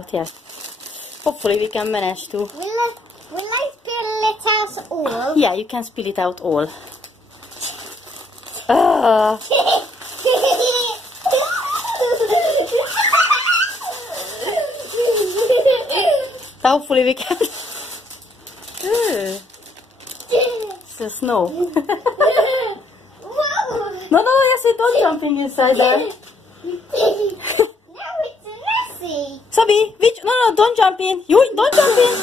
out, yeah. Hopefully we can manage to. Will I spill it out all? Yeah, you can spill it out all. Hopefully we can. It's the snow. No, Yasin, don't jumping inside there. No, it's messy. Sabi, no, don't jump in. You don't jump in.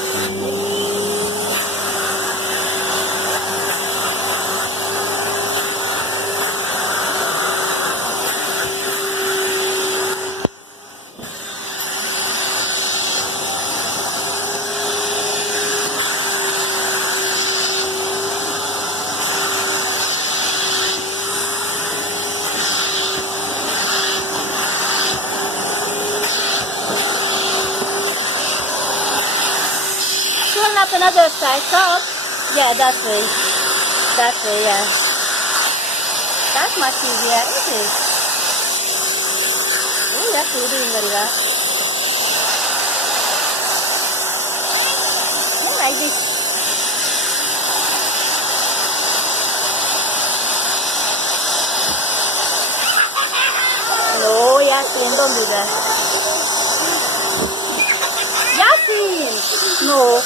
Up another side, south. Yeah, that way. That way, yeah. That's much easier, isn't it? Oh, yes, you're doing very well. Yeah, like this. No, Yasin, don't do that. Yasin! No.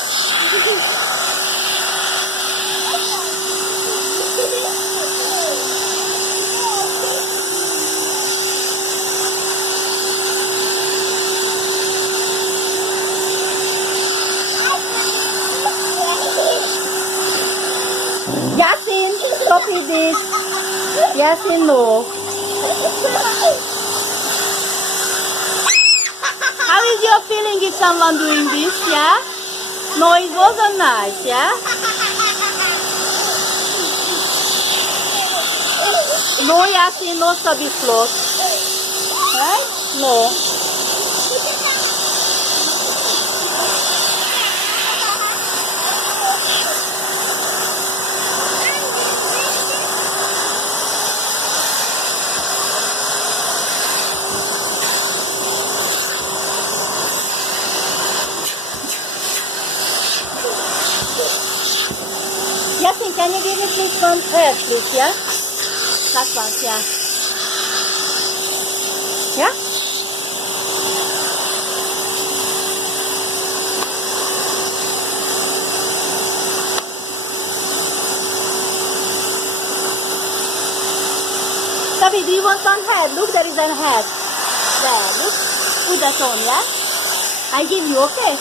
Yasin, stop with this. Yasin, no. How is your feeling with someone doing this, yeah? No, it wasn't nice, yeah? No, Yasin, no stubby float. Right? No. Yasin, can you give me please from here, please, yeah? That one, yeah. Yeah? Sabi, do you want some head? Look, there is a head. There, look. Put that on, yeah? I give you, okay?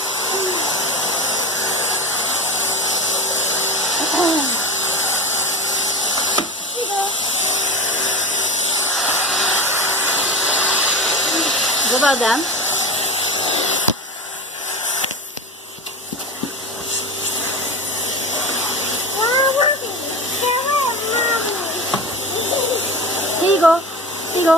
Go well done. Here you go. Here you go.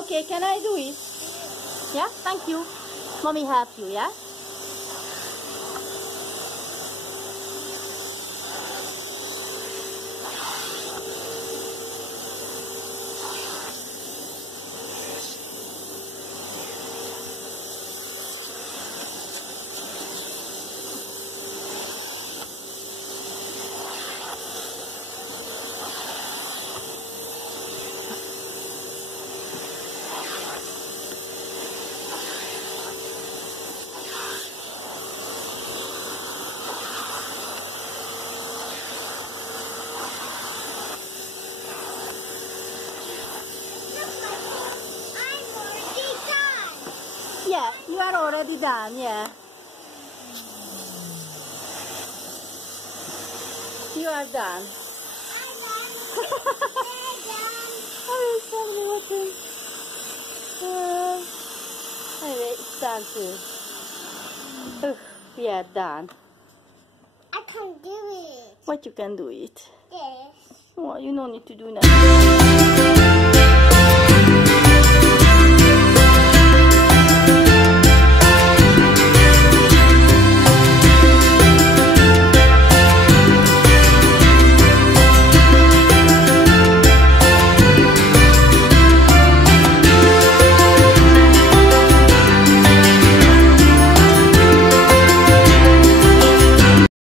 Okay, can I do it? Yeah, thank you. Mommy help you, yeah? Yeah, you are already done, yeah. You are done. Oh, somebody watching. Anyway, it's done too. We are done. I can't do it. What you can do it? This. Well, you don't need to do nothing.